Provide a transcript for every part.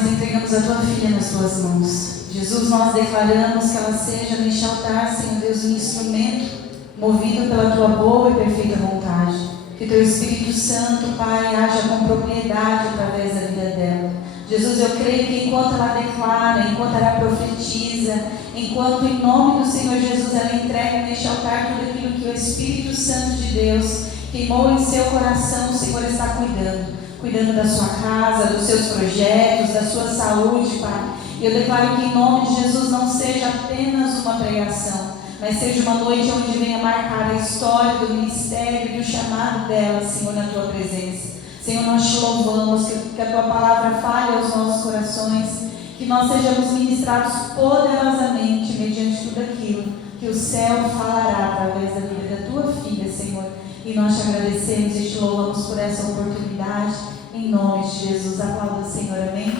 nós entregamos a Tua filha nas Tuas mãos. Jesus, nós declaramos que ela seja neste altar, Senhor Deus, um instrumento movido pela Tua boa e perfeita vontade. Que Teu Espírito Santo, Pai, haja com propriedade através da vida dela. Jesus, eu creio que enquanto ela declara, enquanto ela profetiza, enquanto em nome do Senhor Jesus ela entrega neste altar tudo aquilo que o Espírito Santo de Deus queimou em seu coração, o Senhor está cuidando da sua casa, dos seus projetos, da sua saúde, Pai. E eu declaro que em nome de Jesus não seja apenas uma pregação, mas seja uma noite onde venha marcar a história do ministério e do chamado dela, Senhor, na Tua presença. Senhor, nós te louvamos, que a Tua palavra fale aos nossos corações, que nós sejamos ministrados poderosamente mediante tudo aquilo que o céu falará através da vida da Tua filha, Senhor. E nós te agradecemos e te louvamos por essa oportunidade, em nome de Jesus. Aplauda o Senhor, amém?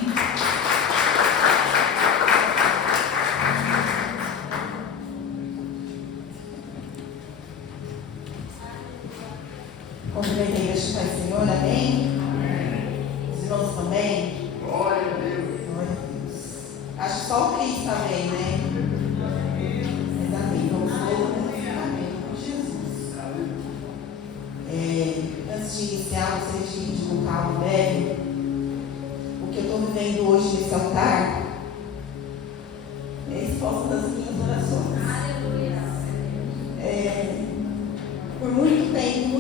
Cumprimento a igreja, Pai Senhor, amém? Os irmãos também? Glória a Deus. Glória a Deus. Acho que só o Cristo também, né? Mas amém. Vamos todos, amém. Com Jesus. Antes de iniciar, gostaria de colocar algo breve. O que eu estou vivendo hoje nesse altar é a resposta das minhas orações. Por muito tempo,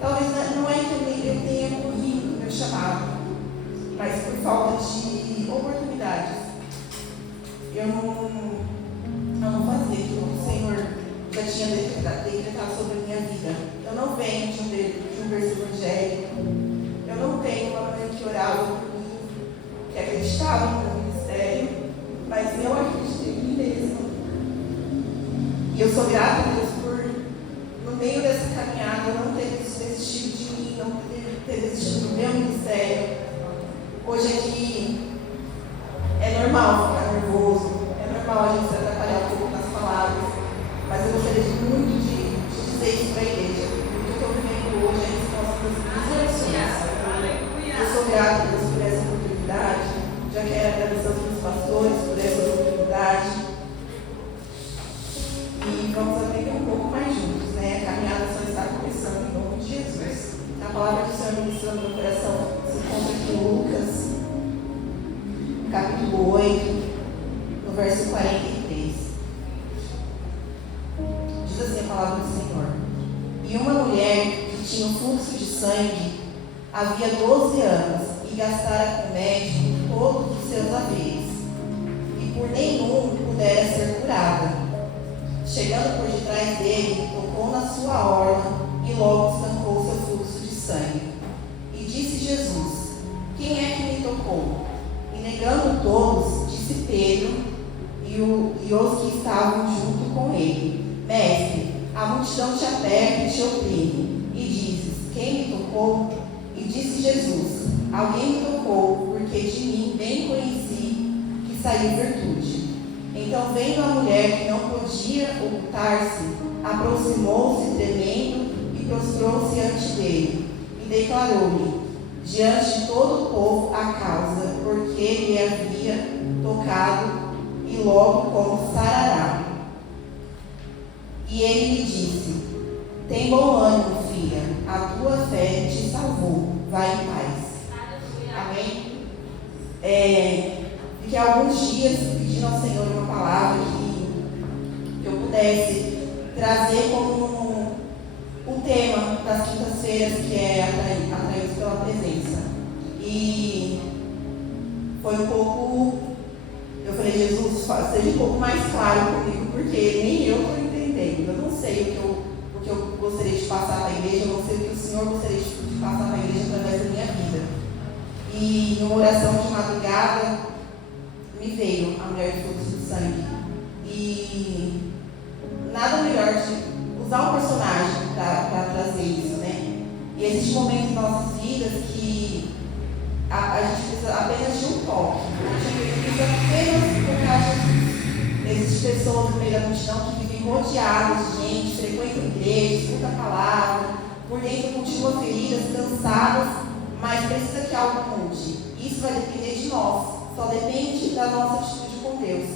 talvez não é que eu tenha corrido o meu chamado, mas por falta de oportunidades, eu não fazia aquilo que o Senhor já tinha decretado sobre a minha vida. Eu não venho de um berço evangélico, eu não tenho uma mãe que orava por mim, que acreditava no meu ministério, mas eu acreditei em mim mesma. E eu sou grata a Deus no meio dessa caminhada, eu não ter desistido de mim, não ter desistido do meu ministério. Hoje aqui é normal ficar nervoso, é normal a gente se atrapalhar um pouco nas palavras, mas eu gostaria muito de dizer isso para a igreja. O que eu estou vivendo hoje é a resposta das minhas orações. Eu sou grata a Deus por essa oportunidade, já quero agradecer aos meus pastores por essa oportunidade. E vamos aprender um pouco mais juntos, né? A caminhada só está começando em nome de Jesus. A palavra do Senhor ministrou no meu coração se encontra aqui em Lucas, capítulo 8, no verso 43. Diz assim a palavra do Senhor: E uma mulher que tinha um fluxo de sangue havia 12 anos e gastara com médico todos os seus haveres, e por nenhum pudera ser curada. Chegando por detrás dele, tocou na sua orla e logo estancou seu fluxo de sangue. E disse Jesus: Quem é que me tocou? E negando todos, disse Pedro e os que estavam junto com ele: Mestre, a multidão te aperta e te oprime. E dizes: Quem me tocou? E disse Jesus: Alguém me tocou, porque de mim bem conheci que saiu virtude. Então, vendo a mulher que não podia ocultar-se, aproximou-se tremendo e prostrou-se diante dele e declarou-lhe, diante de todo o povo, a causa, porque lhe havia tocado, e logo como sarará. E ele lhe disse: Tem bom ânimo, filha, a tua fé te salvou, vai em paz. Amém? Fiquei alguns dias pedindo ao Senhor uma palavra que eu pudesse trazer como o tema das quintas-feiras, que é atraídos pela presença. E foi um pouco, eu falei: Jesus, seja um pouco mais claro comigo, porque nem eu estou entendendo. Eu não sei o que eu gostaria de passar para a igreja, eu não sei o que o Senhor gostaria de passar para a igreja através da minha vida. E numa oração de madrugada, me veio a mulher do fluxo de sangue. E nada melhor de usar um personagem para trazer isso, né? E existem momentos em nossas vidas que a gente precisa apenas de um toque. A gente precisa apenas tocar Jesus. Existem pessoas no meio da multidão que vivem rodeadas de gente, frequentam igreja, escutam a palavra, por dentro continuam feridas, cansadas, mas precisa que algo mude. Isso vai depender de nós. Só depende da nossa atitude com Deus.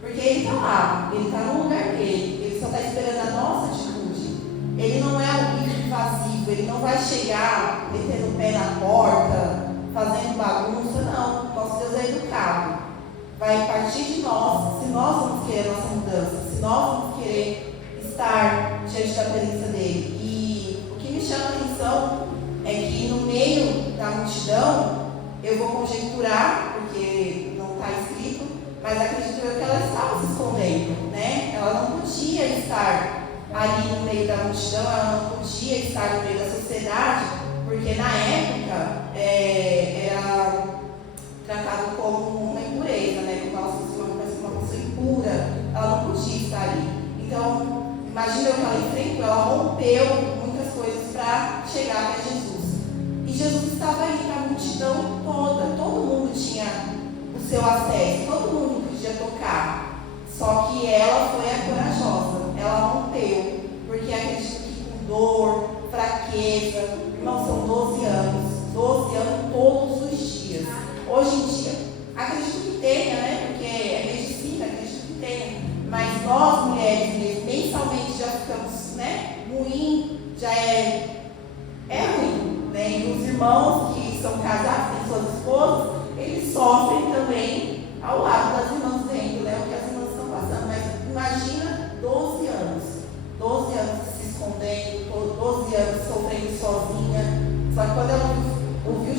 Porque Ele está lá, Ele está no lugar dele, Ele só está esperando a nossa atitude. Ele não é um livro invasivo, Ele não vai chegar metendo o pé na porta, fazendo bagunça, não. Nosso Deus é educado. Vai partir de nós, se nós vamos querer a nossa mudança, se nós vamos querer estar diante da presença dele. E o que me chama a atenção é que no meio da multidão, eu vou conjecturar, porque não está escrito, mas acredito eu que ela estava se escondendo, né? Ela não podia estar ali no meio da multidão, ela não podia estar no meio da sociedade, porque na época era tratado como uma impureza, né? Como ela fosse uma pessoa impura, ela não podia estar ali. Então, imagina o que ela enfrentou, ela rompeu muitas coisas para chegar até Jesus. E Jesus estava ali com a multidão toda, todo mundo tinha o seu acesso, todo mundo podia tocar. Só que ela foi a corajosa, ela rompeu, porque acredito que com dor, fraqueza, irmão, são 12 anos todos os dias. Hoje em dia, acredito que tenha, né? Porque é medicina, acredito que tenha. Mas nós, mulheres, mensalmente já ficamos, né? Ruim, já é ruim, né? E os irmãos que são casados, têm suas esposas, eles sofrem também ao lado das irmãs vendo, né? O que as irmãs estão passando. Mas imagina 12 anos se escondendo, 12 anos sofrendo sozinha. Só que quando ela ouviu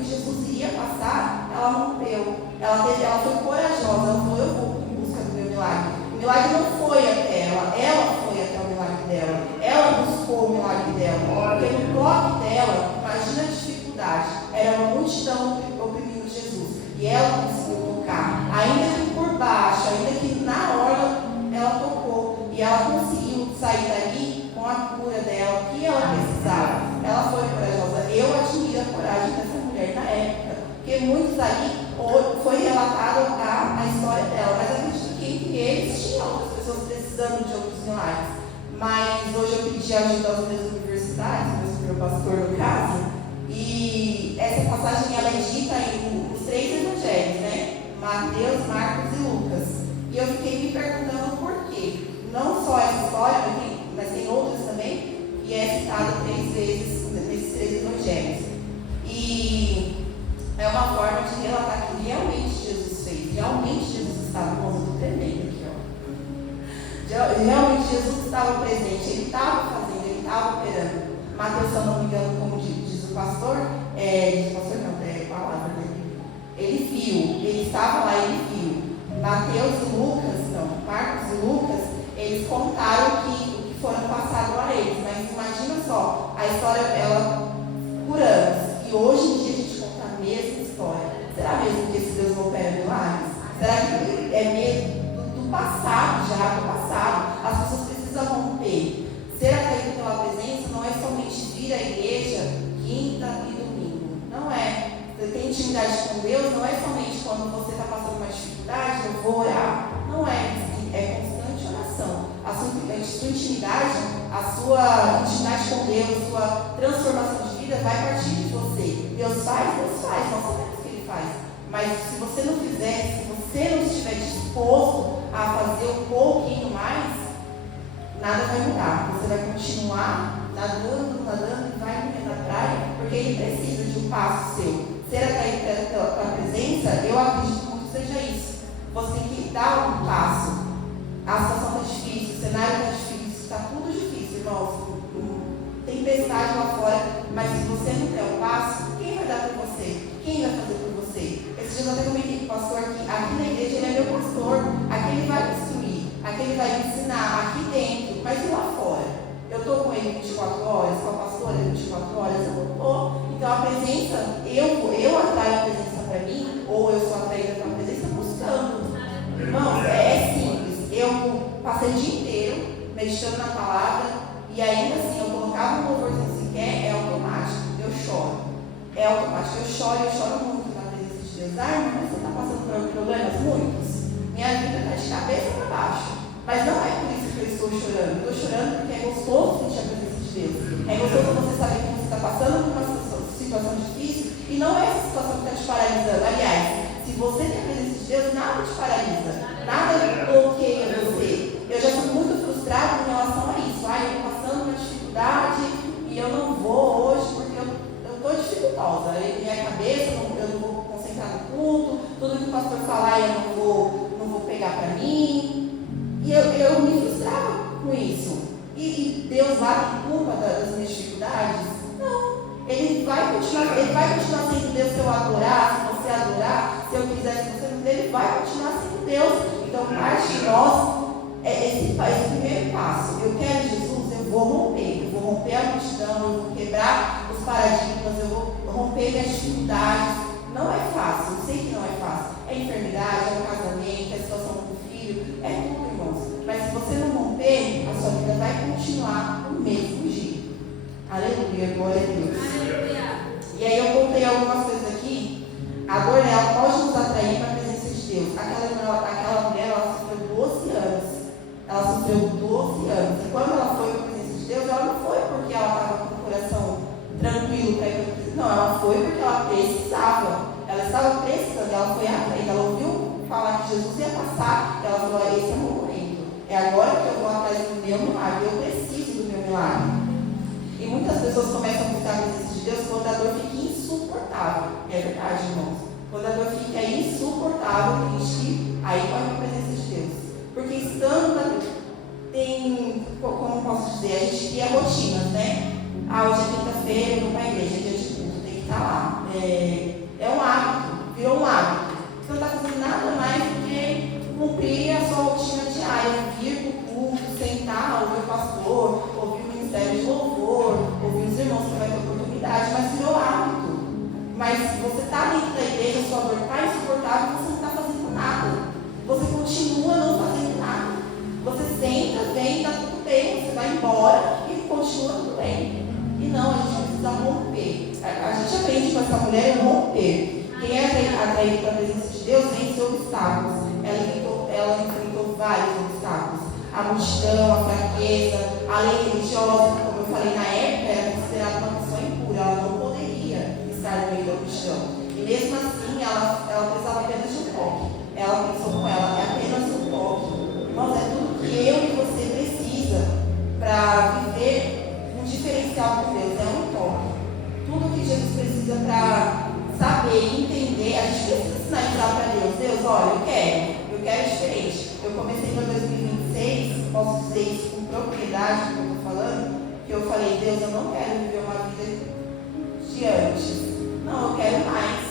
que Jesus ia passar, ela rompeu. Ela foi corajosa, ela falou, eu vou em busca do meu milagre. O milagre não foi até ela foi até o milagre dela. Ela buscou o milagre dela. Porque no toque dela, imagina a dificuldade. Era uma multidão oprimindo Jesus. E ela conseguiu tocar. Ainda que por baixo, ainda que na hora ela tocou. E ela conseguiu sair dali com a cura dela, o que ela precisava. Ela foi corajosa. Eu admiro a coragem dessa mulher na época. Porque muitos ali foi relatado a história dela. Mas acredito que entre eles tinha outras pessoas precisando de outros milagres. Mas hoje eu pedi ajuda às minhas universidades, meu pastor no caso, e essa passagem ela é dita nos 3 evangelhos, né? Mateus, Marcos e Lucas. E eu fiquei me perguntando por quê. Não só essa história, mas tem outras também, e é citada 3 vezes nesses 3 evangelhos. E é uma forma de relatar que realmente Jesus fez, realmente Jesus estava com o tremendo aqui, ó. Realmente Jesus estava presente, ele estava fazendo, ele estava operando. Mateus, se eu não me engano, como diz o pastor, palavra, né? Ele viu, ele estava lá, ele viu. Mateus e Lucas, Marcos e Lucas, eles contaram o que foram passados a eles. Mas imagina só, a história, ela por anos. E hoje em dia a gente conta a mesma história. Será mesmo que esse Deus não opera milagres? Será que é mesmo do passado já, do passado? As pessoas precisam romper. Ser atraído pela presença não é somente vir à igreja quinta e domingo. Não é. Você tem intimidade com Deus, não é somente quando você está passando uma dificuldade, eu vou orar. Não é. É constante oração. A sua intimidade, a sua intimidade com Deus, a sua transformação de vida vai partir de você. Deus faz, nós sabemos o que Ele faz. Mas se você não fizer, se você não estiver disposto a fazer um pouquinho mais, nada vai mudar. Você vai continuar nadando e vai morrer na praia, porque Ele precisa de um passo seu. Ser atraído pela presença, eu acredito muito que seja isso. Você tem que dar um passo. A situação está difícil, o cenário está difícil, está tudo difícil, irmãos. Tempestade lá fora, mas se você não der o passo, quem vai dar por você? Quem vai fazer por você? Esse dia eu até comentei com o pastor que aqui na igreja ele é meu pastor, aqui ele vai me instruir, aqui ele vai me ensinar, aqui dentro, mas e lá fora? Eu estou com ele 24 horas, com a pastora 24 horas, eu não estou. Então a presença, eu atraio a presença para mim, ou eu sou atraída para a presença buscando. Irmãos, é simples. Eu passei o dia inteiro meditando na palavra e ainda assim eu colocava um louvorzinho sequer, é automático. Eu choro. É automático. Eu choro muito na presença de Deus. Irmã, você está passando por problemas? Muitos. Minha vida está de cabeça para baixo. Mas não é por isso que eu estou chorando. Eu estou chorando porque é gostoso sentir a presença de Deus. É gostoso você saber que você está passando por uma situação difícil e não é essa situação você tem a presença de Deus, nada te paralisa, nada bloqueia você. Eu já fui muito frustrada em relação a isso. Eu estou passando uma dificuldade e eu não vou hoje porque eu estou dificultosa. Minha cabeça, eu não vou concentrar no culto, tudo que o pastor falar eu não vou pegar para mim. E eu me frustrava com isso. E Deus vai ter culpa das minhas dificuldades? Não. Ele vai continuar sendo Deus se eu adorar, se você adorar, se eu quiser, se você não quiser, Ele vai continuar sendo Deus. Então, parte de nós é esse primeiro passo. Eu quero Jesus, eu vou romper a multidão, eu vou quebrar os paradigmas, eu vou romper minhas dificuldades. Não é fácil, eu sei que não é fácil. É enfermidade, é o casamento, é a situação com o filho, é tudo, irmãos. Mas se você não romper, a sua vida vai continuar do mesmo jeito. Aleluia, glória a Deus. Aleluia. E aí eu contei algumas coisas aqui. A dor dela pode nos atrair para a presença de Deus. Aquela mulher, ela sofreu 12 anos. Ela sofreu 12 anos. E quando ela foi para a presença de Deus, ela não foi porque ela estava com o coração tranquilo para ir para a presença. Não, ela foi porque ela precisava. Ela estava precisando, ela foi atraída. Ela ouviu falar que Jesus ia passar. Ela falou: esse é o meu momento. É agora que eu vou atrás do meu milagre. Eu preciso do meu milagre. E muitas pessoas começam a buscar a presença de Deus quando a dor fica insuportável. É verdade, irmãos. Quando a dor fica insuportável, triste, aí vai para a presença de Deus. Porque estando na dor, como posso dizer, a gente cria rotinas, né? Hoje é quinta-feira, eu vou para a igreja, é dia de culto, tem que estar lá. É um hábito, virou um hábito. Você não está fazendo nada mais do que cumprir a sua rotina diária, vir para o culto, sentar, ouvir o pastor, ouvir o ministério de louvor, ouvir os irmãos que vai ter oportunidade, mas virou hábito. Mas você está dentro da igreja, a sua dor está insuportável, você não está fazendo nada. Você continua não fazendo nada. Você senta, vem, está tudo bem, você vai embora e continua tudo bem. E não, a gente precisa romper. A gente aprende com essa mulher a romper. Quem é atraído para a presença de Deus vence obstáculos. Ela enfrentou vários obstáculos. A multidão, a fraqueza, a lei religiosa, como eu falei na época, era considerada uma pessoa impura. Ela não poderia estar no meio da multidão. E mesmo assim, ela precisava apenas de um toque. Ela pensou com ela, é apenas um toque. Irmãos, é tudo que eu e você precisa para viver um diferencial com Deus. É um toque. Tudo que Jesus precisa para saber e entender, a gente precisa sinalizar para Deus. Deus, olha, eu quero diferente. Eu comecei em 2026, posso dizer isso com propriedade, como eu estou falando, que eu falei: Deus, eu não quero viver uma vida de antes. Não, eu quero mais.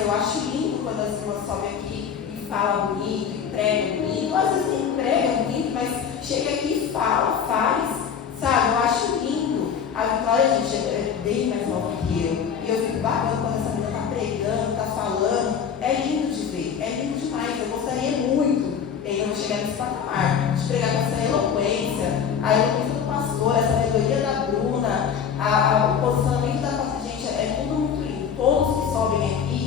Eu acho lindo quando as irmãs sobem aqui e falam bonito, e pregam bonito. Às vezes nem prega bonito, mas chega aqui e fala, faz. Sabe, eu acho lindo. A Vitória, gente, é bem mais nova que eu. E eu fico babando quando essa menina está pregando, está falando. É lindo de ver, é lindo demais. Eu gostaria muito, eu não chegar nesse patamar, de pregar com essa eloquência, a eloquência do pastor, a sabedoria da Bruna, o posicionamento da pastora. Gente, é tudo muito lindo. Todos que sobem aqui,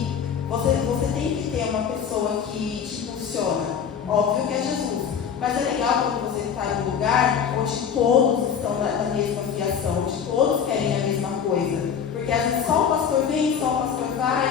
você tem que ter uma pessoa que te impulsiona. Óbvio que é Jesus. Mas é legal quando você está em um lugar onde todos estão na mesma fiação, onde todos querem a mesma coisa. Porque às vezes só o pastor vem, só o pastor vai,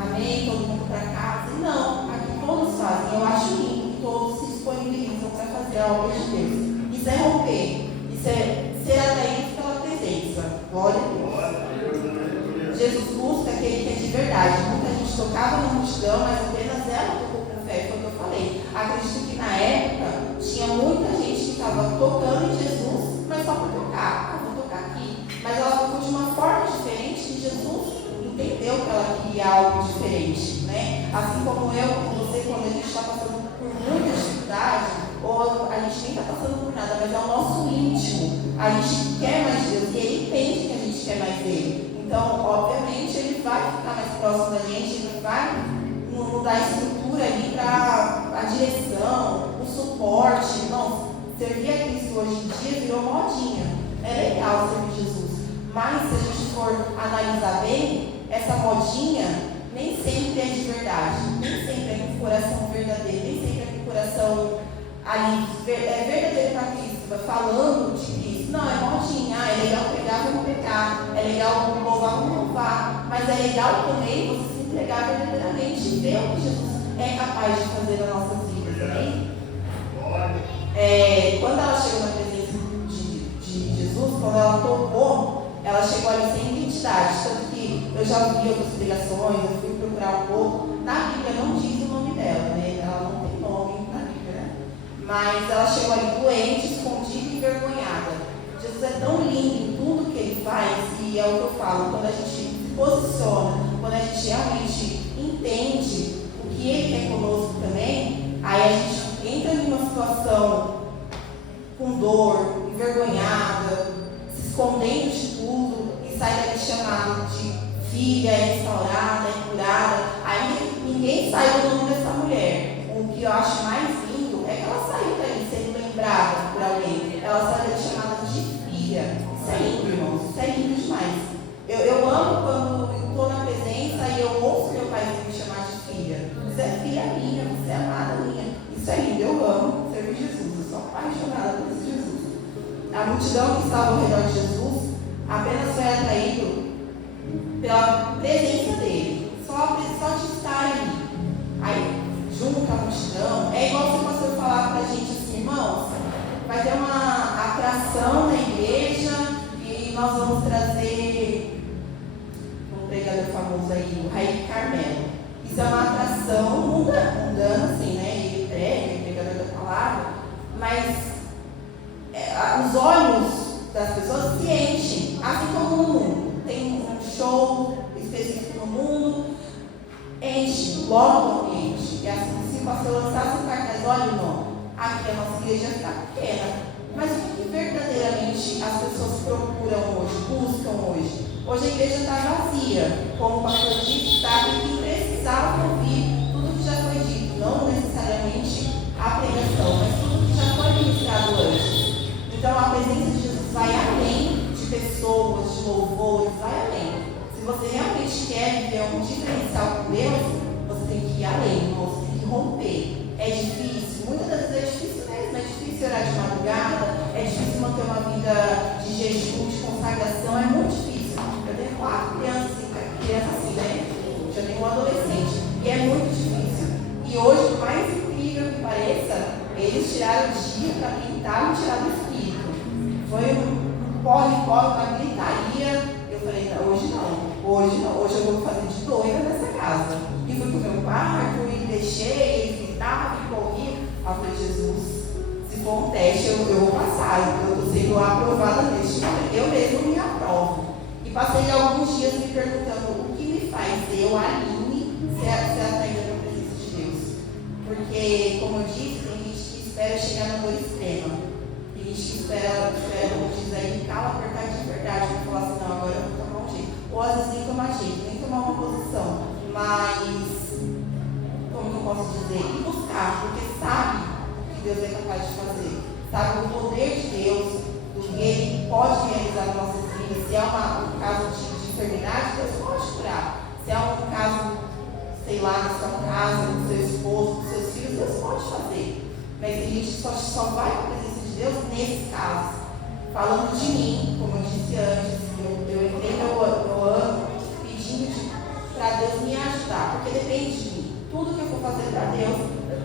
amém, todo mundo para casa. E não, aqui todos fazem. Eu acho lindo que todos se disponibilizam para fazer a obra de Deus. Isso é romper, isso é ser atraído pela presença. Glória a Deus. Jesus busca aquele que é de verdade. Muita gente tocava na multidão, mas apenas ela tocou com fé, foi o que eu falei. Acredito que na época tinha muita gente que estava tocando em Jesus, mas só para tocar. Vou tocar aqui. Mas ela tocou de uma forma diferente que Jesus entendeu que ela queria algo diferente, né? Assim como eu, como você, quando a gente está passando por muita dificuldade, ou a gente nem está passando por nada, mas é o nosso íntimo. A gente quer mais Deus e Ele entende que a gente quer mais dele. Então, obviamente, Ele vai ficar mais próximo da gente, Ele vai mudar a estrutura ali para a direção, o suporte. Não, servir a Cristo hoje em dia virou modinha. É legal servir Jesus, mas se a gente for analisar bem, essa modinha nem sempre é de verdade, nem sempre é com o coração verdadeiro, nem sempre é com o coração ali, verdadeiro para Cristo, falando de Cristo. Não, é modinha, é legal pregar, vamos pregar, é legal louvar, vamos louvar, mas é legal também você entregar verdadeiramente e ver o que Jesus é capaz de fazer nas nossas vidas, amém? Quando ela chegou na presença de Jesus, quando ela tocou, ela chegou ali sem identidade. Tanto que eu já ouvi outras pregações, eu fui procurar um pouco. Na Bíblia não diz o nome dela, né? Ela não tem nome na Bíblia, né? Mas ela chegou ali doente, escondida e envergonhada. Jesus é tão lindo em tudo que ele faz, e é o que eu falo, quando a gente se posiciona, quando a gente realmente entende o que ele quer conosco também, aí a gente entra em uma situação com dor, envergonhada, se escondendo de tudo e sai dali chamado de filha, é restaurada, é curada. Aí ninguém saiu do nome dessa mulher. O que eu acho mais lindo é que ela saiu dali sendo lembrada por alguém. Ela saiu dali chamada de filha. Isso é lindo, irmãos. Isso é lindo demais. Eu amo quando estou na presença e eu ouço meu pai me chamar de filha. Você é filha minha, você é amada minha. Isso é lindo, eu amo servir Jesus, eu sou apaixonada por esse Jesus. A multidão que estava ao redor de Jesus apenas foi atraído pela presença dele, só de estar ali. Aí, junto com a multidão, é igual se o pastor falar pra gente assim, irmãos, vai ter uma atração na igreja e nós vamos trazer um pregador famoso aí, o Raí Carmelo. Isso é uma atração mundana, assim, né? Ele prega, ele é pregador da palavra, mas os olhos das pessoas se enchem, assim como no mundo. Tem um show específico no mundo, enche, logo o ambiente. E assim, se o pastor lançasse um cartaz, olha, irmão, aqui a nossa igreja está pequena. Mas o que verdadeiramente as pessoas procuram hoje, buscam hoje? Hoje a igreja está vazia, como o pastor disse, está quem precisava ouvir tudo que já foi dito, não necessariamente a pregação, mas tudo que já foi ministrado antes. Então a presença de Jesus vai além de pessoas, de louvores, vai além. Se você realmente quer viver um diferencial com Deus, você tem que ir além, você tem que romper. É difícil, muitas das vezes é difícil mesmo, é difícil orar de madrugada, é difícil manter uma vida de jejum, de consagração, é muito difícil. Eu tenho 4 crianças assim, né? Já tenho um adolescente, e é muito difícil. E hoje, por mais incrível que pareça, eles tiraram o dia para tentar me tirar do espírito. Foi um corre, uma gritaria. Eu falei, não, hoje eu vou fazer de doida nessa casa. E fui pro meu quarto e deixei, ele gritava e corria. Eu falei, Jesus, se for um teste, eu vou passar. Eu estou sendo aprovada neste momento. Eu mesmo me aprovo. E passei alguns dias me perguntando o que me faz eu, Aline, ser atraída pela presença de Deus. Porque, como eu disse, tem gente que espera chegar na dor extrema. Tem gente que espera, como diz aí, cala, apertar de verdade, para falar assim, não, agora eu vou tomar um jeito. Ou às vezes nem tomar jeito, nem tomar uma posição. Mas, como que eu posso dizer? E buscar, porque sabe o que Deus é capaz de fazer. Sabe o poder de Deus, do que Ele pode realizar nas nossas vidas. Se é um caso de enfermidade, Deus pode curar. Se é um caso, sei lá, na sua casa, do seu esposo, dos seus filhos, Deus pode fazer. Mas a gente só vai para a presença de Deus nesse caso. Falando de mim, como eu disse antes, eu entrei meu ano pedindo para Deus me ajudar, porque depende de mim. Tudo que eu for fazer para Deus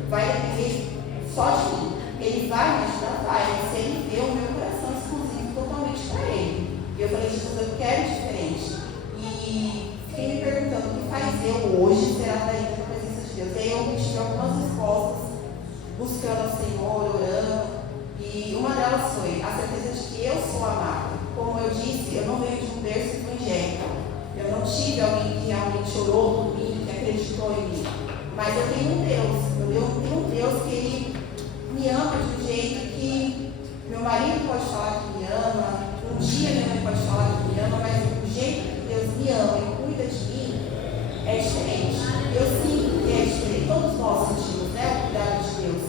vai depender só de mim. Ele vai me ajudar, vai, mas Ele deu o meu coração exclusivo totalmente para Ele. E eu falei, Jesus, eu quero diferente. E fiquei me perguntando o que faz eu hoje ser atraída pela presença de Deus. E aí eu tive algumas respostas, buscando ao Senhor, orando. E uma delas foi a certeza de que eu sou amada. Como eu disse, eu não venho de um berço evangélico. Eu não tive alguém que realmente orou por mim, que acreditou em mim. Mas eu tenho um Deus. Eu tenho um Deus que Ele me ama de um jeito que meu marido pode falar que me ama, um dia minha mãe pode falar que me ama, mas o jeito que Deus me ama e cuida de mim é diferente. Eu sinto que é diferente. Todos nós sentimos, né, o cuidado de Deus.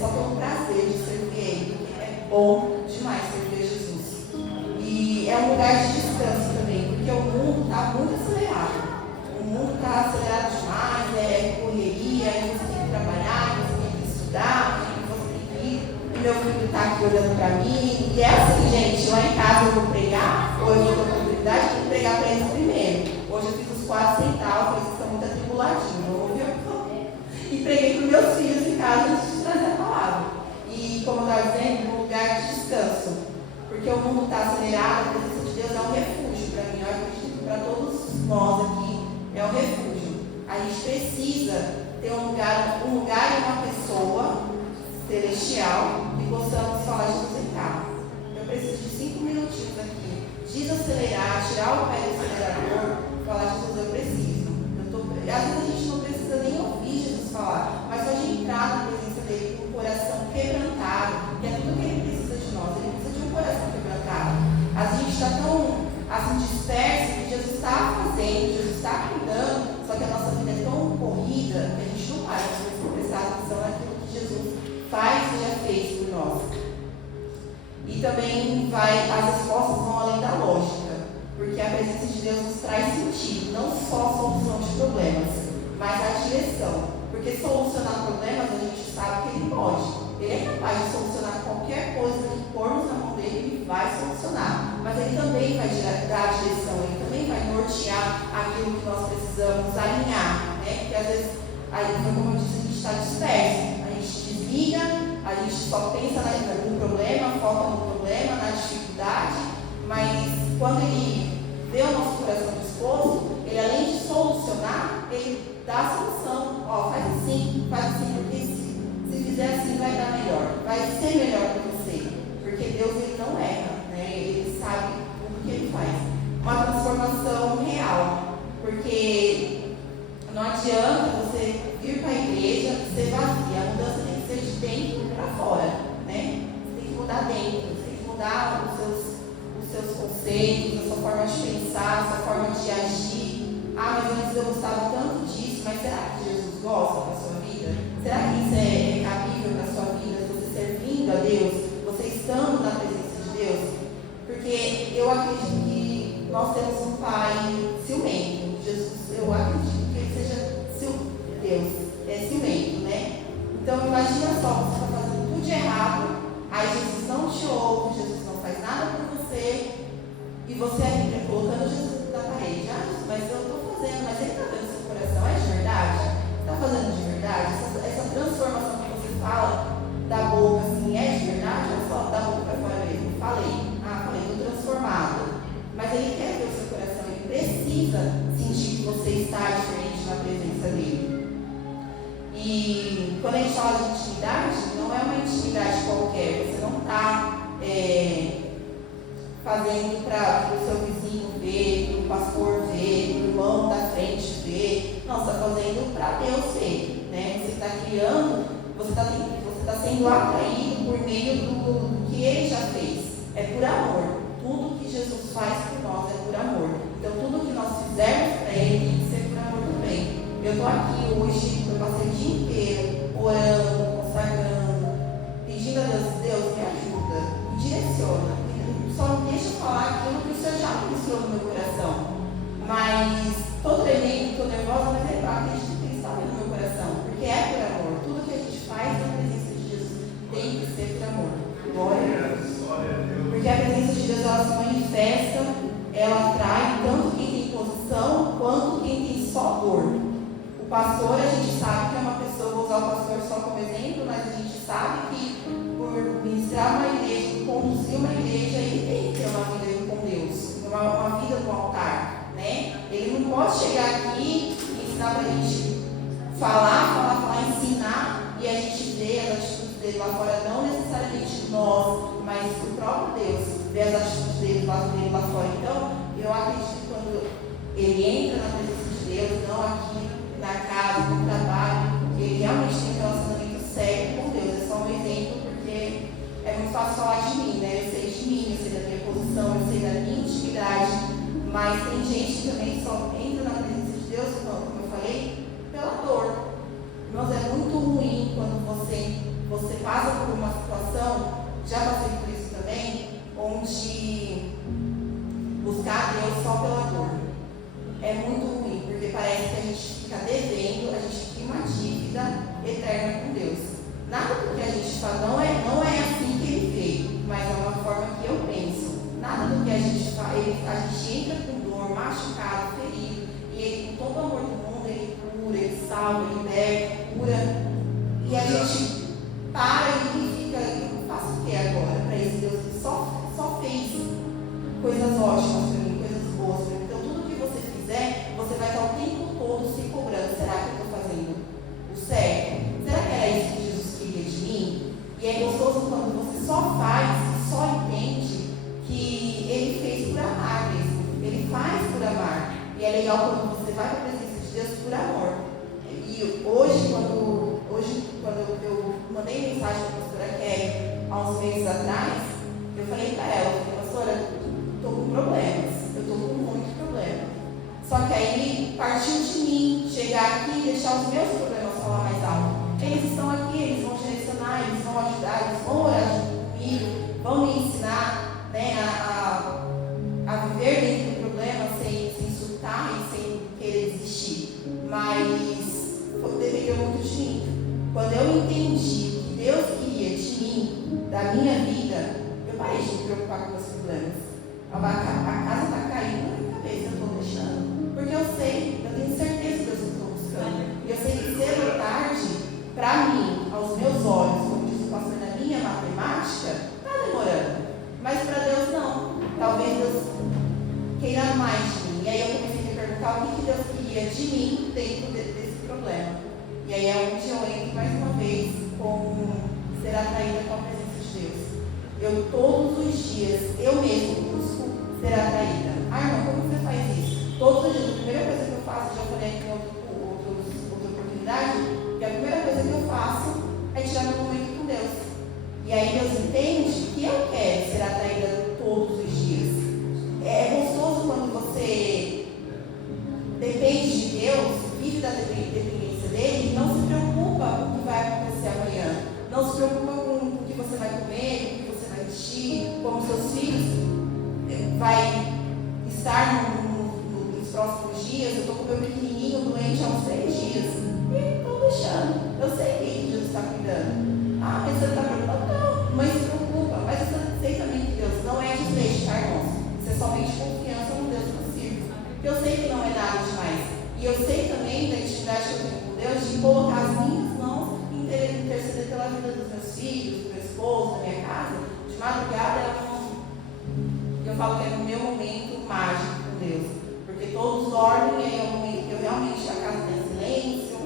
só pelo prazer de servir Ele, porque é bom demais servir a Jesus. E é um lugar de descanso também, porque o mundo está muito acelerado. O mundo está acelerado demais, é correria, aí você tem que trabalhar, você tem que estudar, você tem que ir. E meu filho está aqui olhando para mim. E é assim, gente, lá em casa eu vou pregar, ou eu vou ter oportunidade, eu vou pregar para eles primeiro. Hoje eu fiz os 4 centavos, eles estão muito atribuladinhos, vou ouvir o que eu falo. E preguei para os meus filhos em casa antes de trazer a palavra. E como eu estava dizendo, um lugar de descanso. Porque o mundo está acelerado, a presença de Deus é um refúgio para mim, eu acredito que para todos nós aqui é um refúgio. A gente precisa ter um lugar e uma pessoa celestial que possamos falar de Jesus em casa. Eu preciso de 5 minutinhos aqui, desacelerar, tirar o pé do acelerador, falar de Jesus, eu preciso. Às vezes a gente não precisa nem ouvir Jesus falar, mas só de entrar na presença dele com o coração quebrantado, que é tudo que ele precisa de nós, ele precisa de um coração quebrantado. A gente está tão assim disperso que Jesus está fazendo, Jesus está cuidando, só que a nossa vida é tão corrida que a gente não para de prestar atenção naquilo que Jesus faz e já fez por nós. E também as respostas vão além da lógica, porque a presença de Deus nos traz sentido, não só a solução de problemas, mas a direção. Porque solucionar problemas a gente sabe que ele pode. Ele é capaz de solucionar qualquer coisa que pormos na mão dele, ele vai solucionar. Mas ele também vai dar a direção, ele também vai nortear aquilo que nós precisamos alinhar, né? Porque às vezes, como eu disse, a gente está disperso, a gente desliga, a gente só pensa no problema, foca no problema, na dificuldade, mas quando ele vê o nosso coração disposto, ele além de solucionar, ele dá a solução. Ó, faz assim, porque se fizer assim vai dar melhor, vai ser melhor para você, porque Deus ele não erra, né? Ele sabe o que ele faz. Uma transformação real, porque não adianta você vir para a igreja e ser vazia, a mudança tem que ser de dentro para fora, né? Você tem que mudar dentro, você tem que mudar os seus conceitos, a sua forma de pensar, a sua forma de agir. Ah, mas antes eu gostava tanto disso, mas será que Jesus gosta da sua vida? Será que isso é cabível na sua vida? Você servindo a Deus, você estando na presença de Deus? Porque eu acredito que nós temos um Pai ciumento. Jesus, eu acredito que ele seja ciumento, né? Então imagina só, você está fazendo tudo de errado, aí Jesus não te ouve, Jesus não faz nada por você, e você é colocando Jesus na parede. Ah, mas eu estou fazendo, mas ele está vendo seu coração, é de verdade? Está fazendo de verdade? Essa transformação que você fala da boca, assim, é de verdade? Ou só da boca para fora mesmo? Falei, estou transformada. Mas ele quer ver o seu coração, ele precisa sentir que você está diferente na presença dele. E quando a gente fala de intimidade, não é uma intimidade qualquer, você não está fazendo para o seu vizinho ver, para o pastor ver, para o irmão da frente ver. Não, você está fazendo para Deus ver, né? Você está criando, você está sendo atraído por meio do que ele já fez. É por amor. Tudo que Jesus faz por nós é por amor. Então tudo que nós fizermos para ele tem que ser por amor também. Eu estou aqui hoje, eu passei o dia inteiro orando, consagrando, pedindo a Deus, me ajuda, me direciona. Só me deixa falar aquilo que o Senhor já ministrou no meu coração. Mas estou tremendo, estou nervosa, mas eu acredito que ele está vendo no meu coração. Porque é por amor. Tudo que a gente faz na presença de Jesus tem que ser por amor. Glória a Deus. Porque a presença de Deus ela se manifesta, ela atrai tanto quem tem posição quanto quem tem só dor. O pastor, a gente sabe que é uma pessoa, vou usar o pastor só como exemplo, mas a gente sabe que por ministrar uma igreja, conduzir uma igreja, ele tem que ter uma vida com Deus, uma vida no altar, né? Ele não pode chegar aqui e ensinar para a gente falar, ensinar, e a gente vê as atitudes dele lá fora, não necessariamente nós, mas o próprio Deus vê as atitudes dele lá fora. Então, eu acredito que quando ele entra na presença de Deus, não aqui na casa, no trabalho, ele realmente tem um relacionamento sério com Deus. É só um exemplo, porque é muito fácil falar de mim, né? Eu sei de mim, eu sei da minha posição, eu sei da minha intimidade, mas tem gente que também só entra na presença de Deus, como eu falei, pela dor. Irmãos, é muito ruim quando você você passa por uma situação, já passei por isso também, onde buscar Deus só pela dor é muito ruim, porque parece que a gente fica devendo, a gente cria uma dívida eterna com Deus. Nada do que a gente faz não é assim que Ele veio, mas é uma forma que eu penso. Nada do que a gente faz, a gente entra com dor, machucado, ferido, e Ele, com todo o amor do mundo, Ele cura, Ele salva, Ele liberta, cura, e a gente para e fica, eu faço o que agora para esse Deus que só fez coisas ótimas para mim, coisas boas para mim. Então tudo que você fizer, você vai estar o tempo todo se cobrando. Será que eu estou fazendo o certo? Será que era isso que Jesus queria de mim? E é gostoso quando você só faz, só entende que Ele fez por amar mesmo. Ele faz por amar. E é legal quando você vai para a presença de Deus por amor. E hoje quando eu mandei mensagem para a pastora Kelly há uns meses atrás, eu falei para ela, pastora, estou com problemas, eu estou com muito problema. Só que aí partiu de mim chegar aqui e deixar os meus problemas falar mais alto. Eles estão aqui, eles vão direcionar, eles vão ajudar, eles vão orar comigo, vão me ensinar, né, a viver dentro do problema sem insultar e sem querer desistir. Mas dependeu muito de mim. Quando eu entendi o que Deus queria de mim, da minha vida, eu parei de me preocupar com meus problemas. A casa está caindo na minha cabeça, eu estou deixando. Porque eu sei, eu tenho certeza que Deus estou buscando. E eu sei que cedo ou tarde, para mim, aos meus olhos, como diz o pastor, na minha matemática, está demorando. Mas para Deus não. Talvez Deus queira mais de mim. E aí eu comecei a me perguntar o que Deus queria de mim dentro desse problema. E aí é onde eu entro mais uma vez com ser atraída com a presença de Deus. Eu todos os dias, eu mesmo busco ser atraída. Irmã, como você faz isso? Todos os dias, a primeira coisa que eu faço, já falei aqui em outra oportunidade, que a primeira coisa que eu faço é tirar meu momento com Deus. E aí Deus entende que eu quero ser atraída todos os dias. É gostoso quando você depende de Deus, vive da dependência dele, não se preocupa com o que vai acontecer amanhã. Não se preocupa com o que você vai comer, com o que você vai vestir, como seus filhos vai estar nos próximos dias. Eu estou com o meu pequenininho doente há uns 3 dias. E estou deixando. Eu sei que Jesus está cuidando. Ah, mas você está preocupado? Não, mãe se preocupa. Mas eu sei também que Deus não é desleixo, tá, irmãos? Isso é somente confiança no Deus que eu sirvo. Porque eu sei que não é nada demais. E eu sei também da intimidade que eu tenho com Deus de colocar as minhas mãos e interceder pela vida dos meus filhos, do meu esposo, da minha casa. De madrugada eu falo que é no meu momento mágico com Deus. Porque todos dormem e aí é o momento que eu realmente a casa está em silêncio.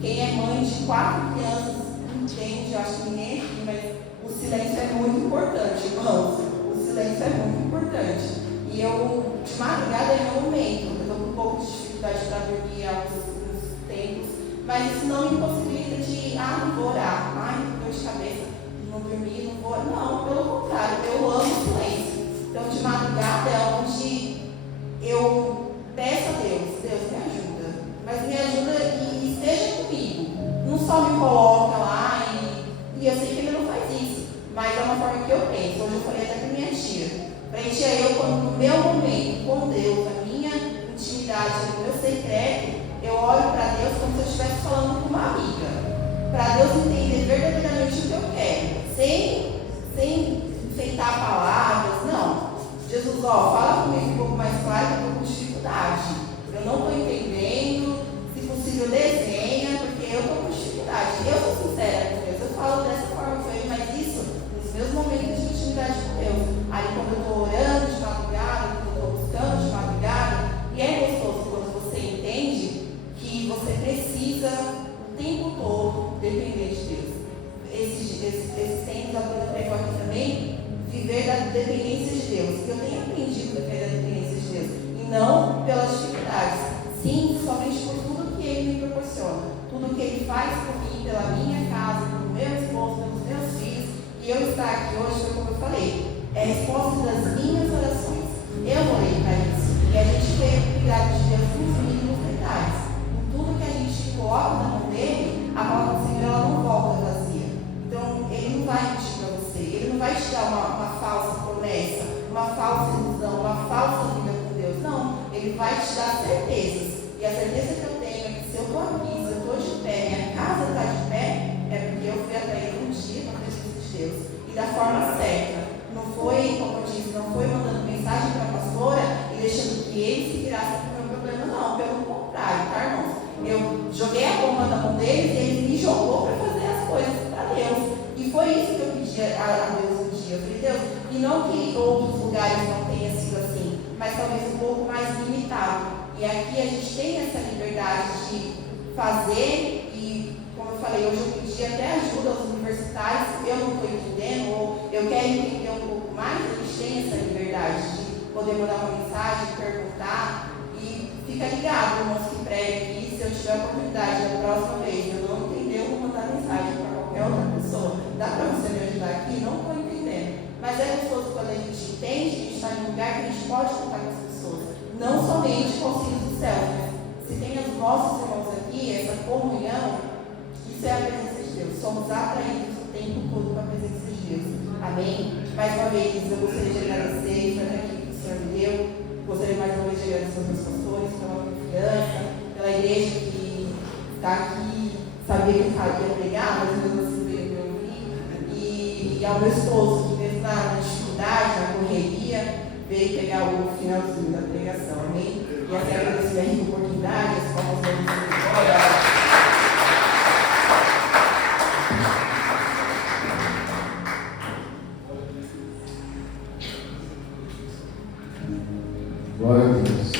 Quem é mãe de 4 crianças entende, eu acho que ninguém aqui, mas o silêncio é muito importante, irmãos. O silêncio é muito importante. E eu, de madrugada é meu momento. Eu estou com um pouco de dificuldade para dormir alguns tempos, mas isso não me impossibilita de, não vou orar, dor de cabeça, não dormir, não vou. Não, pelo contrário, eu amo o silêncio. Então, de madrugada é onde eu peço a Deus, Deus me ajuda, mas me ajuda e esteja comigo. Não só me coloca lá e eu sei que Ele não faz isso, mas é uma forma que eu penso. Hoje eu falei até com minha tia. Para eu, quando no meu momento com Deus, a minha intimidade, o meu secreto, eu olho para Deus como se eu estivesse falando com uma amiga. Para Deus entender verdadeiramente o que eu quero, sem enfeitar palavras, não. Jesus, fala comigo um pouco mais claro, que eu estou com dificuldade. Eu não estou entendendo, se possível desenha, porque eu estou com dificuldade. Eu sou sincera com Deus, eu falo dessa forma com Ele, mas isso nos meus momentos de intimidade com Deus. Aí quando eu estou orando de madrugada, quando eu estou buscando de madrugada, e é gostoso quando você entende que você precisa o tempo todo depender de Deus. Esses tempos, a Bruna pregou aqui também, viver da dependência de Deus. Eu tenho aprendido a viver da dependência de Deus, e não pelas dificuldades, sim, somente por tudo que Ele me proporciona, tudo que Ele faz por mim, pela minha casa, pelo meu esposo, pelos meus filhos. E eu estar aqui hoje foi como eu falei, é a resposta das minhas orações. Eu orei para isso. E a gente tem que cuidar de Deus nos mínimos detalhes. Com tudo que a gente coloca na mão dele, a palavra do Senhor ela não volta vazia. Então, não vai mentir para você, Ele não vai te dar uma falsa promessa, uma falsa ilusão, uma falsa vida com Deus. Não, Ele vai te dar certezas. E a certeza que eu tenho é que se eu estou aqui, se eu estou de pé, minha casa está de pé, é porque eu fui atraído um dia com a presença de Deus. E da forma certa. Não foi, como eu disse, não foi mandando mensagem para a pastora e deixando que ele se virasse para o meu problema, não. Pelo contrário, tá, irmãos? Eu joguei a bomba na mão deles e ele me jogou para fazer as coisas para Deus. E foi isso que eu pedi a Deus um dia. Eu falei, Deus, e não que outros lugares não tenha sido assim, mas talvez um pouco mais limitado. E aqui a gente tem essa liberdade de fazer e, como eu falei, hoje eu pedi até ajuda aos universitários, eu não estou entendendo, ou eu quero entender um pouco mais, a gente tem essa liberdade de poder mandar uma mensagem, perguntar, e fica ligado, irmãos que pregam aqui, se eu tiver a oportunidade da próxima vez, eu não entender, eu vou mandar mensagem para qualquer outra pessoa. Dá para você me ajudar aqui? Não estou entendendo. Mas é gostoso quando a gente entende que a gente está em um lugar que a gente pode contar com as pessoas. Não somente com os filhos do céu, mas se tem os nossos irmãos aqui, essa comunhão, isso é a presença de Deus. Somos atraídos o tempo todo para a presença de Deus. Amém? Mais uma vez, eu gostaria de agradecer pela equipe que o Senhor me deu. Gostaria mais uma vez de agradecer aos meus pastores, pela confiança, pela igreja que está aqui, sabia que eu ia pregar, mas mesmo assim veio me ouvir. E ao meu esposo, que mesmo na dificuldade, na correria, veio pegar o finalzinho da pregação, amém? E até agradecer a rica oportunidade, as palmas da misericórdia. Glória a Deus.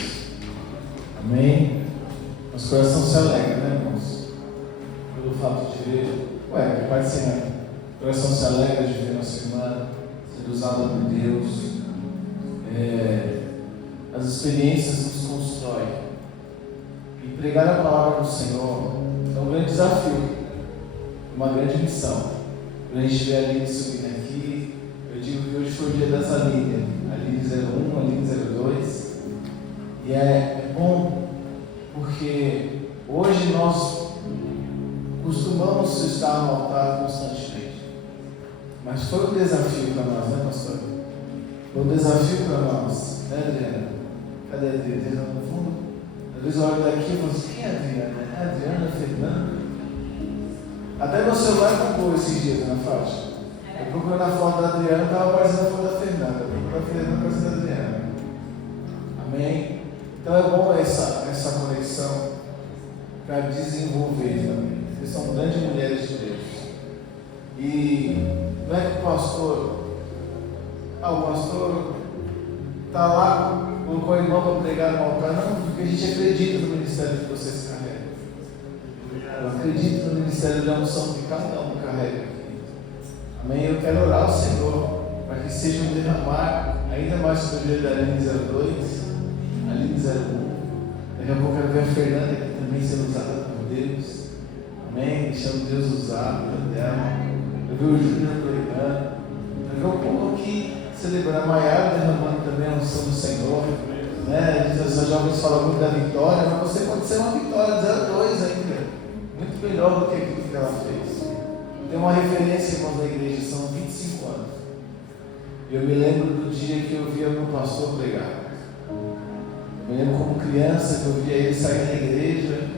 Amém? Nosso coração se alegra, né, irmãos? Pelo fato de ver, Pai do Senhor, o coração se alegra de ver nossa irmã sendo usada por Deus. As experiências nos constroem. E pregar a palavra do Senhor é um grande desafio, uma grande missão. Quando a gente vê a Aline subindo aqui, eu digo que hoje foi o dia das Aline 01, Aline 02. E é bom porque hoje nós costumamos estar no altar constantemente. Mas foi um desafio para nós, né, pastor? Foi um desafio para nós, né, Adriana? Cadê a Adriana no fundo? Às vezes eu olho daqui e falo assim, quem é a Adriana? É a Adriana, Fernanda? Até meu celular mudou esses dias, na faixa. Eu procurando a foto da Adriana, estava aparecendo a foto da Fernanda. Eu procurando a Fernanda, aparecendo a Adriana. Amém? Então é bom essa conexão para desenvolver também. Vocês são grandes mulheres de Deus. E não é que o pastor está lá, colocou a irmã para pregar no altar, não, porque a gente acredita no ministério que vocês carregam. Eu acredito no ministério de unção que cada um carrega aqui. Amém? Eu quero orar ao Senhor para que seja um derramar ainda mais sobre o dia da Aline 02, Aline 01. Daqui a pouco eu quero ver a Fernanda aqui também sendo usada por Deus. Amém? Deixando Deus usar a vida dela. Eu vi o Júnior pregando. Eu vi um pouco aqui celebrar a Maiara derramando também a unção do Senhor. Né? As jovens falam muito da vitória, mas você pode ser uma vitória 02 ainda. Muito melhor do que aquilo que ela fez. Tem uma referência, irmãos, da igreja, são 25 anos. Eu me lembro do dia que eu via meu pastor pregar. Eu me lembro como criança que eu via ele sair da igreja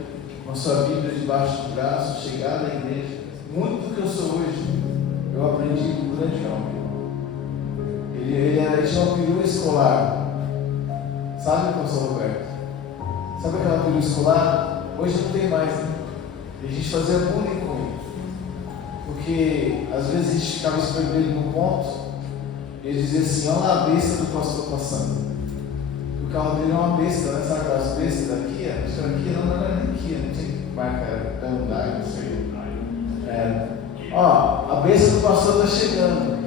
com a sua Bíblia debaixo do braço, chegar na igreja. Muito do que eu sou hoje, eu aprendi com um grande homem. Ele tinha uma perua escolar. Sabe, pastor Roberto? Sabe aquela perua escolar? Hoje não tem mais, né? E a gente fazia bullying com ele. Porque às vezes a gente ficava esperando ele no ponto e ele dizia assim, olha lá a besta do pastor passando. O carro dele é uma besta, né? Sabe aquelas bestas daqui? Isso aqui não era nem aqui, não tinha marca, era Hyundai, não sei. Ó, a besta do pastor está chegando.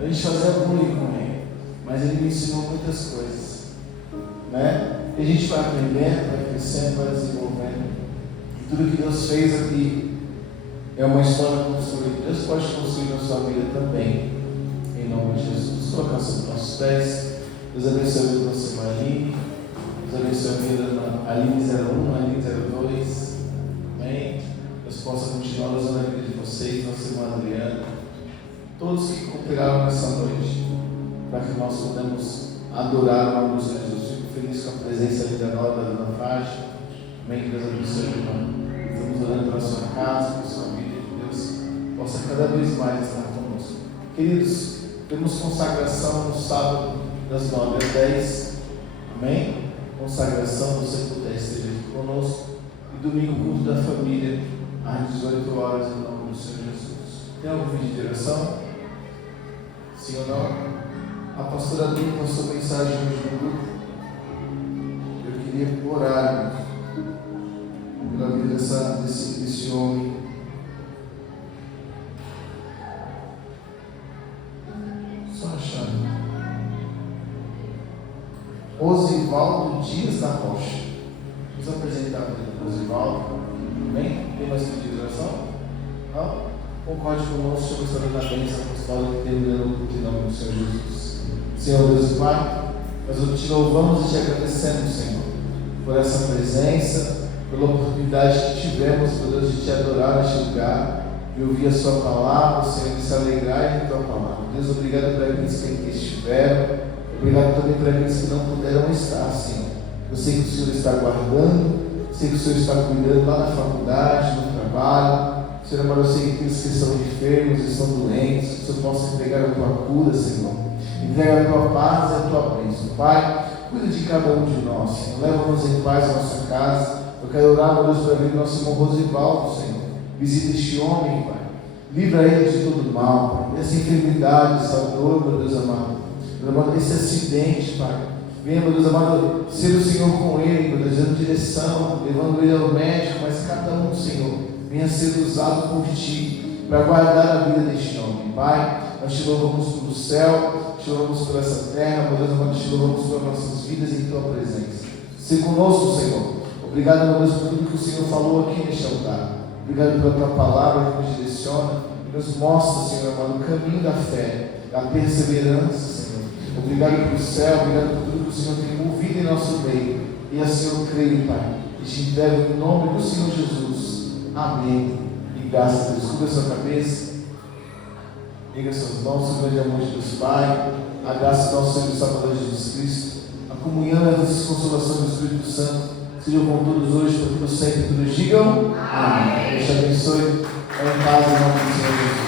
A gente fazia bullying com ele, mas ele me ensinou muitas coisas, né? E a gente vai aprendendo, vai crescendo, vai desenvolvendo. E tudo que Deus fez aqui é uma história construída. Deus pode construir na sua vida também, em nome de Jesus. Colocar sobre nossos pés. Deus abençoe a vida da nossa irmã Aline. Deus abençoe a vida da Aline 01, Aline 02. Amém? Deus possa continuar usando a vida de vocês, nossa irmã Adriana. todos que cooperaram nessa noite, para que nós possamos adorar o nome do Senhor Jesus. Fico feliz com a presença ali da nova da Dona Fátima. Amém, que Deus abençoe, irmão. Estamos orando pela sua casa, pela sua vida, que Deus possa cada vez mais estar conosco. Queridos, temos consagração no sábado das 9 às 10. Amém? Consagração, você puder esteja aqui conosco. E domingo, culto da família, às 18 horas, em nome do Senhor Jesus. Tem algum vídeo de oração? Sim ou não? A pastora Bim passou mensagem hoje no grupo. Eu queria orar pela vida desse homem. Só achando. Osivaldo Dias da Rocha. Vamos apresentar para o Osivaldo. Amém? Tem mais pedido de oração? Não? Concorde conosco sobre a história da bênção apostólica que terminou em nome do Senhor Jesus. Senhor Deus e Pai, nós te louvamos e te agradecemos, Senhor, por essa presença, pela oportunidade que tivemos, por Deus, de te adorar neste lugar, de ouvir a sua palavra, Senhor, de se alegrar em tua palavra. Deus, obrigado por aqueles que aqui estiveram, obrigado também por aqueles que não puderam estar, Senhor. Eu sei que o Senhor está guardando, eu sei que o Senhor está cuidando lá na faculdade, no trabalho. Senhor amado, eu sei que aqueles que estão enfermos, estão doentes, que o Senhor possa entregar a tua cura, Senhor. Entrega a tua paz e a tua bênção. Pai, cuida de cada um de nós, Senhor. Leva-nos em paz à nossa casa. Eu quero orar, meu Deus, para ver nosso irmão Rosivaldo, Senhor. Visita este homem, Pai. Livra ele de todo mal, Pai. Essa enfermidade, essa dor, meu Deus amado. Meu amado, esse acidente, Pai. Venha, meu Deus amado, ser o Senhor com ele, meu Deus, dando direção, levando ele ao médico, mas cada um, Senhor, venha ser usado por Ti, para guardar a vida deste homem. Pai, nós te louvamos pelo céu, te louvamos por essa terra, meu Deus amado, te louvamos por nossas vidas em Tua presença. Seja conosco, Senhor. Obrigado, meu Deus, por tudo que o Senhor falou aqui neste altar. Obrigado pela Tua palavra que nos direciona e nos mostra, Senhor amado, o caminho da fé, da perseverança, Senhor. Obrigado pelo céu, obrigado por tudo que o Senhor tem movido em nosso meio. E assim eu creio, Pai, e te entrego em nome do Senhor Jesus. Amém. E graças a Deus. Cubra a sua cabeça. Liga suas mãos, o grande amor de Deus Pai, a graça do nosso Senhor e Salvador Jesus Cristo, a comunhão e a consolação do Espírito Santo, sejam com todos hoje, por todos sempre, todos digam amém. Deus te abençoe, vai em paz em nome do Senhor Jesus.